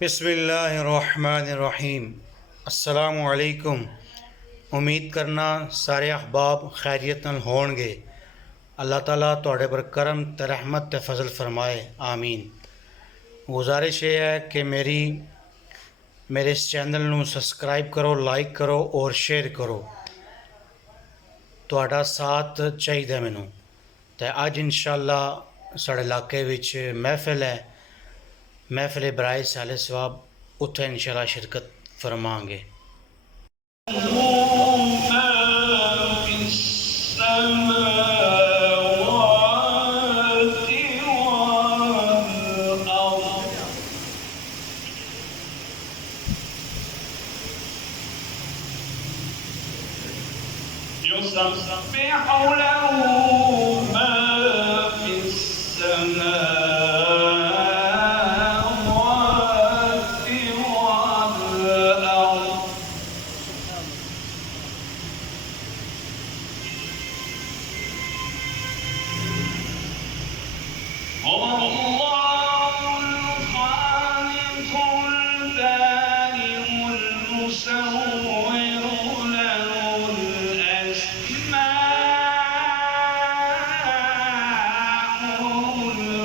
बिस्मिल्लाहिर्रहमानिर्रहीम। अस्सलामु अलैकुम। उम्मीद करना सारे अहबाब खैरियत नाल होणगे। अल्लाह ताला तुहाडे पर करम ते रहमत ते फजल फरमाए, आमीन। गुजारिश ये है कि मेरे इस चैनल नू सब्सक्राइब करो, लाइक करो और शेयर करो। तुहाडा साथ चाहिदा मैनू। ते अज इंशाअल्लाह साढ़े इलाके विच महफिल है, महफिल बराए साले सवाब। उत्थे इंशाअल्लाह शिरकत फरमांगे। يسبح له ما في السماوات والأرض هو الله الخالق البارئ المصور له الأسماء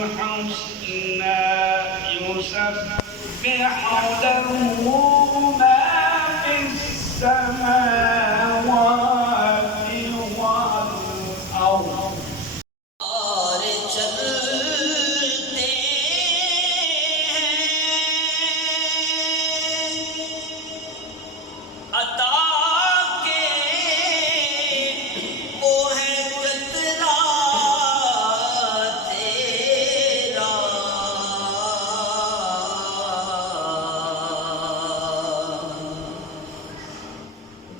الحسنى يسبح له ما في السماوات والأرض और चलते हैं अता के वो है कतरा तेरा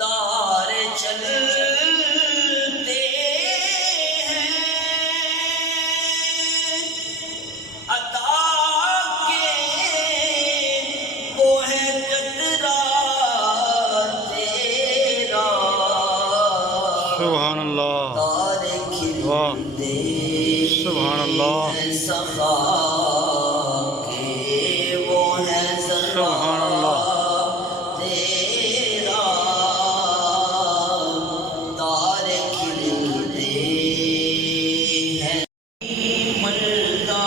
दार चलते अता के वो है कतरा तेरा सुभान अल्लाह, तारे वाह, खिलते सुभान अल्लाह, हैं सखा के वो है सुभान अल्लाह। तेरा तारे खिलते हैं मर्दा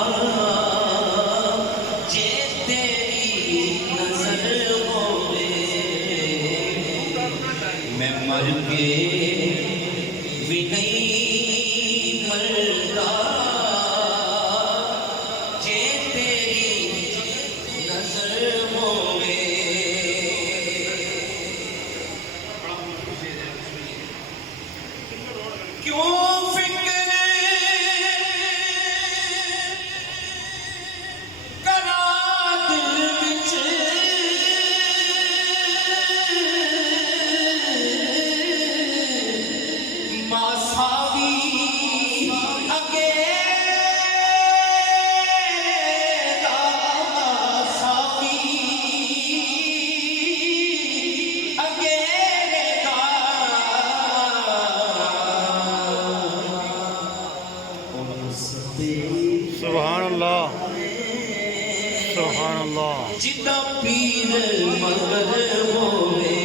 जे तेरी नजर होवे मैं मर के भी नहीं मरदा जे तेरी नजर होवे क्यों फिक्र करा दिल विच मासावी अगे मासावी अगे सुभान अल्लाह, सुभान अल्लाह। जिदा पीर मगर होवे